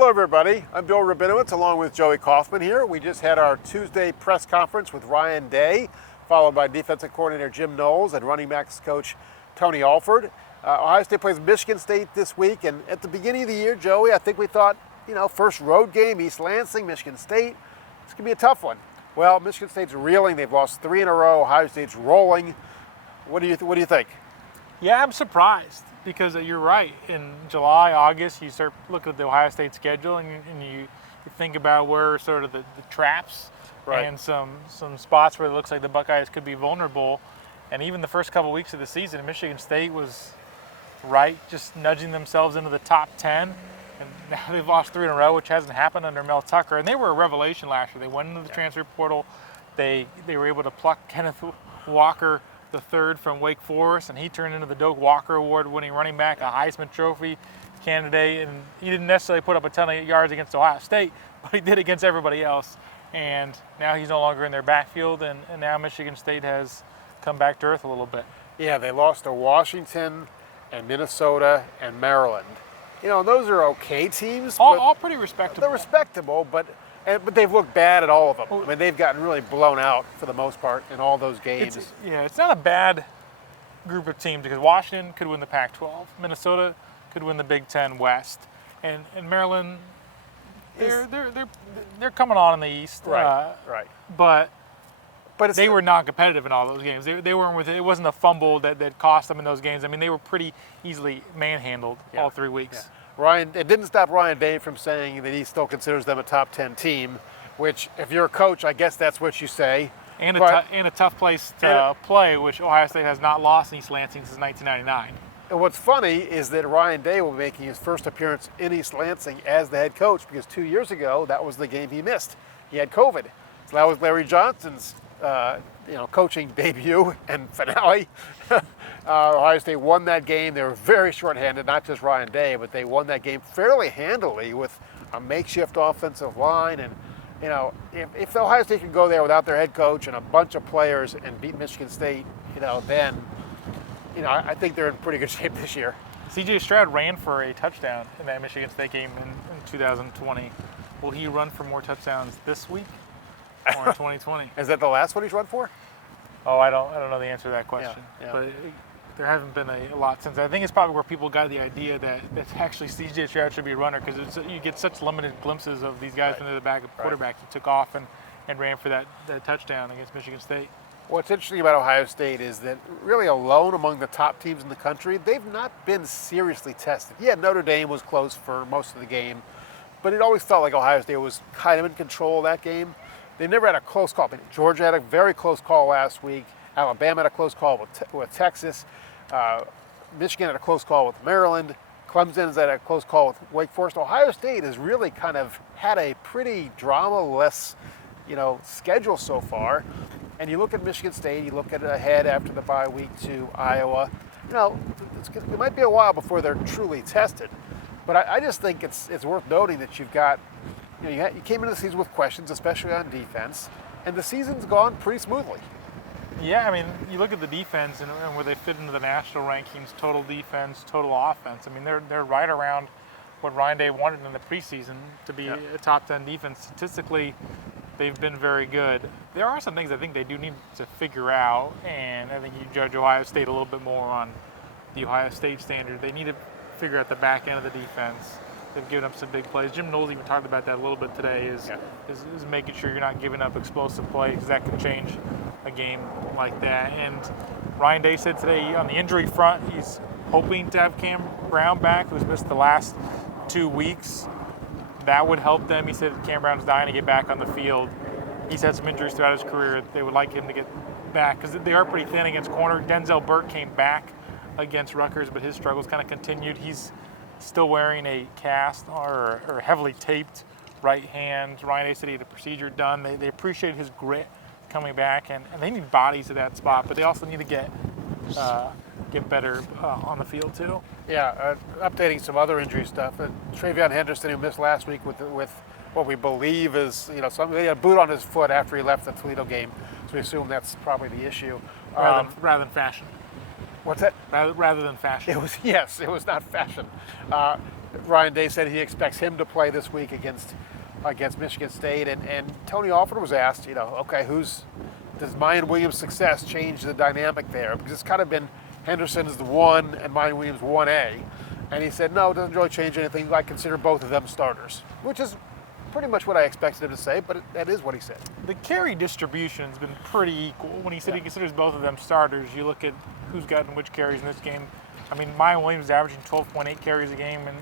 Hello, everybody. I'm Bill Rabinowitz along with Joey Kaufman here. We just had our Tuesday press conference with Ryan Day, followed by defensive coordinator Jim Knowles and running backs coach Tony Alford. Ohio State plays Michigan State this week, and at the beginning of the year, Joey, I think we thought, first road game, East Lansing, Michigan State, it's going to be a tough one. Well, Michigan State's reeling. They've lost 3 in a row. Ohio State's rolling. What do you think? Yeah, I'm surprised because you're right. In July, August, you start looking at the Ohio State schedule and you think about where sort of the traps Right. and some spots where it looks like the Buckeyes could be vulnerable. And even the first couple weeks of the season, Michigan State was right, just nudging themselves into the top 10. And now they've lost 3 in a row, which hasn't happened under Mel Tucker. And they were a revelation last year. They went into the transfer portal. They were able to pluck Kenneth Walker the third from Wake Forest, and he turned into the Doak Walker Award-winning running back, a Heisman Trophy candidate, and he didn't necessarily put up a ton of yards against Ohio State, but he did against everybody else. And now he's no longer in their backfield, and now Michigan State has come back to earth a little bit. Yeah, they lost to Washington and Minnesota and Maryland. Those are okay teams. All pretty respectable. They're respectable, but they've looked bad at all of them. I mean, they've gotten really blown out for the most part in all those games. It's not a bad group of teams because Washington could win the Pac-12, Minnesota could win the Big Ten West, and Maryland, they're coming on in the East. Right. But they it's were not competitive in all those games. They weren't with it. It wasn't a fumble that cost them in those games. I mean, they were pretty easily manhandled all 3 weeks. Yeah. It didn't stop Ryan Day from saying that he still considers them a top 10 team, which if you're a coach, I guess that's what you say. And a tough place to play, which Ohio State has not lost in East Lansing since 1999. And what's funny is that Ryan Day will be making his first appearance in East Lansing as the head coach because 2 years ago, that was the game he missed. He had COVID. So that was Larry Johnson's coaching debut and finale. Ohio State won that game. They were very shorthanded, not just Ryan Day, but they won that game fairly handily with a makeshift offensive line. And, if Ohio State can go there without their head coach and a bunch of players and beat Michigan State, then, I think they're in pretty good shape this year. C.J. Stroud ran for a touchdown in that Michigan State game in 2020. Will he run for more touchdowns this week or in 2020? Is that the last one he's run for? Oh, I don't know the answer to that question. Yeah. But there haven't been a lot since. I think it's probably where people got the idea that actually C.J. Stroud should be a runner because you get such limited glimpses of these guys when they're the backup quarterbacks who took off and ran for that touchdown against Michigan State. What's interesting about Ohio State is that really alone among the top teams in the country, they've not been seriously tested. Yeah, Notre Dame was close for most of the game, but it always felt like Ohio State was kind of in control of that game. They never had a close call. I mean, Georgia had a very close call last week. Alabama had a close call with Texas. Michigan had a close call with Maryland. Clemson's had a close call with Wake Forest. Ohio State has really kind of had a pretty drama-less, schedule so far. And you look at Michigan State, you look at it ahead after the bye week to Iowa. It might be a while before they're truly tested. But I just think it's worth noting that you've got, you came into the season with questions, especially on defense, and the season's gone pretty smoothly. Yeah, I mean, you look at the defense and where they fit into the national rankings, total defense, total offense. I mean, they're right around what Ryan Day wanted in the preseason to be a top 10 defense. Statistically, they've been very good. There are some things I think they do need to figure out, and I think you judge Ohio State a little bit more on the Ohio State standard. They need to figure out the back end of the defense. They've given up some big plays. Jim Knowles even talked about that a little bit today, is making sure you're not giving up explosive plays because that can change a game like that. And Ryan Day said today on the injury front, he's hoping to have Cam Brown back, who's missed the last 2 weeks. That would help them. He said Cam Brown's dying to get back on the field. He's had some injuries throughout his career. They would like him to get back because they are pretty thin against corner. Denzel Burke came back against Rutgers, but his struggles kind of continued. He's still wearing a cast or heavily taped right hand. Ryan Day said he had a procedure done. They appreciate his grit coming back, and they need bodies at that spot, but they also need to get better on the field too. Yeah, updating some other injury stuff. Travion Henderson, who missed last week with what we believe is, he had a boot on his foot after he left the Toledo game, so we assume that's probably the issue. Rather than fashion. What's that? Rather than fashion. It was not fashion. Ryan Day said he expects him to play this week against Michigan State, and Tony Alford was asked, okay, does Mayan Williams' success change the dynamic there? Because it's kind of been Henderson is the 1 and Mayan Williams 1A, and he said no, it doesn't really change anything. I consider both of them starters, which is pretty much what I expected him to say, but that is what he said. The carry distribution has been pretty equal. When he said he considers both of them starters, you look at who's gotten which carries in this game. I mean, Mayan Williams is averaging 12.8 carries a game, and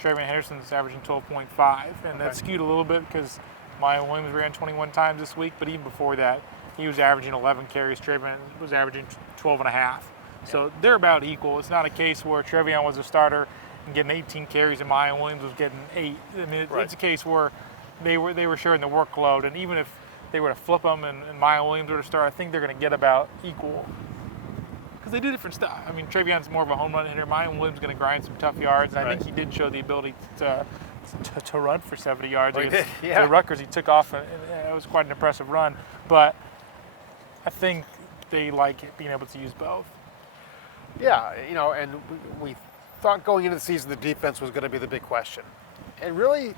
Travion Henderson is averaging 12.5, and that's skewed a little bit because Mayan Williams ran 21 times this week, but even before that, he was averaging 11 carries. Travion was averaging 12 and a half. So they're about equal. It's not a case where Travion was a starter and getting 18 carries and Mayan Williams was getting 8. I mean, it's a case where they were sharing the workload, and even if they were to flip them and Mayan Williams were to start, I think they're going to get about equal. Because they do different stuff. I mean, Travion's more of a home run hitter. Mayan Williams is going to grind some tough yards, and I think he did show the ability to run for 70 yards. Against the Rutgers, he took off, and it was quite an impressive run. But I think they like being able to use both. Yeah, and we thought going into the season the defense was going to be the big question. And really,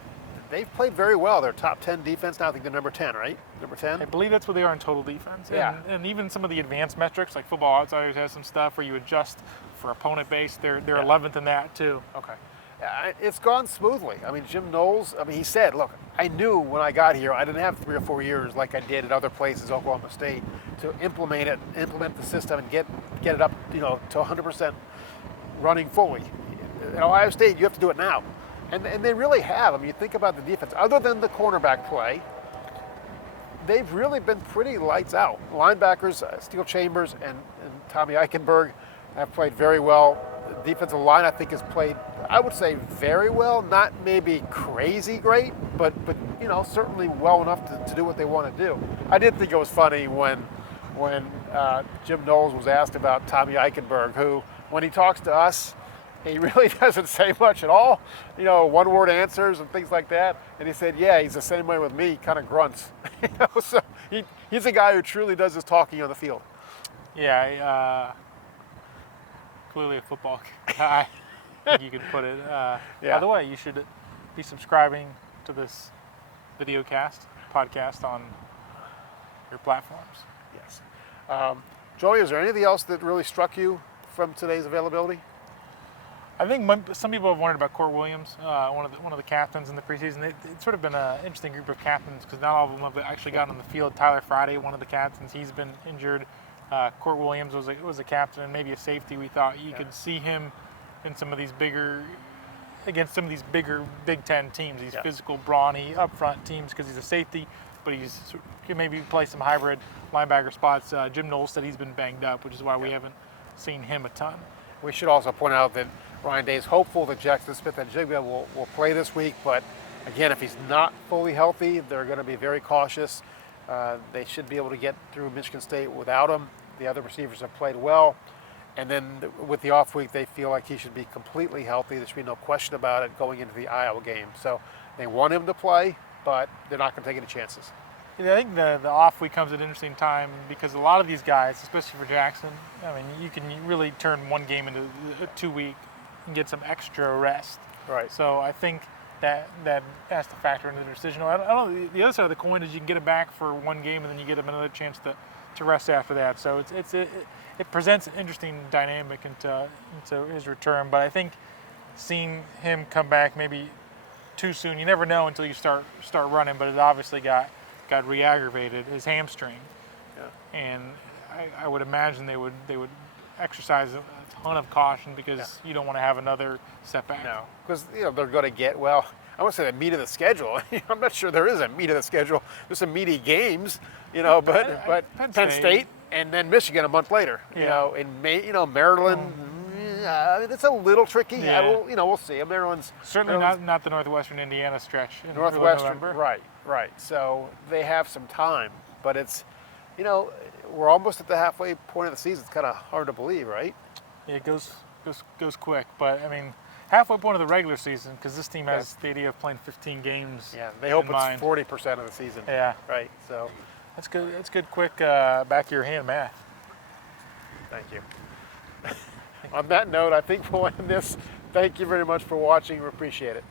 they've played very well. They're top 10 defense now. I think they're number 10, right? Number 10? I believe that's what they are in total defense. Yeah. And even some of the advanced metrics, like Football Outsiders has some stuff where you adjust for opponent base. They're 11th in that, too. Okay. It's gone smoothly. I mean, Jim Knowles, he said, look, I knew when I got here, I didn't have 3 or 4 years like I did at other places, Oklahoma State, to implement the system and get it up, to 100% running fully. At Ohio State, you have to do it now. And they really have. I mean, you think about the defense, other than the cornerback play, they've really been pretty lights out. Linebackers, Steel Chambers and Tommy Eichenberg have played very well. The defensive line, I think, has played, I would say, very well. Not maybe crazy great, but certainly well enough to do what they want to do. I did think it was funny when Jim Knowles was asked about Tommy Eichenberg, who, when he talks to us, he really doesn't say much at all, one-word answers and things like that. And he said, yeah, he's the same way with me, he kind of grunts. So he's a guy who truly does his talking on the field. Yeah, clearly a football guy, I think you could put it. By the way, you should be subscribing to this podcast on your platforms. Yes. Joey, is there anything else that really struck you from today's availability? I think some people have wondered about Court Williams, one of the captains in the preseason. It's sort of been an interesting group of captains because not all of them have actually gotten on the field. Tyler Friday, one of the captains, he's been injured. Court Williams was a captain and maybe a safety. We thought you could see him in some of these bigger Big Ten teams, these physical, brawny, up-front teams because he's a safety, but he can maybe play some hybrid linebacker spots. Jim Knowles said he's been banged up, which is why we haven't seen him a ton. We should also point out that Ryan Day is hopeful that Jackson Smith-Njigba will play this week, but again, if he's not fully healthy, they're going to be very cautious. They should be able to get through Michigan State without him. The other receivers have played well. And then with the off week, they feel like he should be completely healthy. There should be no question about it going into the Iowa game. So they want him to play, but they're not going to take any chances. Yeah, I think the off week comes at an interesting time because a lot of these guys, especially for Jackson, I mean, you can really turn one game into a 2 week and get some extra rest. Right. So I think that has to factor into the decision. I don't know, the other side of the coin is you can get him back for one game and then you get him another chance to rest after that. So it presents an interesting dynamic into his return. But I think seeing him come back maybe too soon, you never know until you start running. But it obviously got re-aggravated, his hamstring. Yeah. And I would imagine they would exercise a ton of caution because you don't want to have another setback. No, because they're going to get, well, I want to say the meat of the schedule. I'm not sure there is a meat of the schedule. There's some meaty games, but Penn State and then Michigan a month later. In May, Maryland. It's a little tricky. Yeah. We'll see. Maryland's certainly not the Northwestern Indiana stretch in Northwestern, November. Right. So they have some time, but it's, we're almost at the halfway point of the season. It's kind of hard to believe, right? Yeah, it goes quick, but I mean, halfway point of the regular season because this team has the idea of playing 15 games. Yeah, they hope it's 40% of the season. Yeah, right. So that's good. That's good. Quick back of your hand math. Thank you. On that note, I think we'll end this Thank you very much for watching. We appreciate it.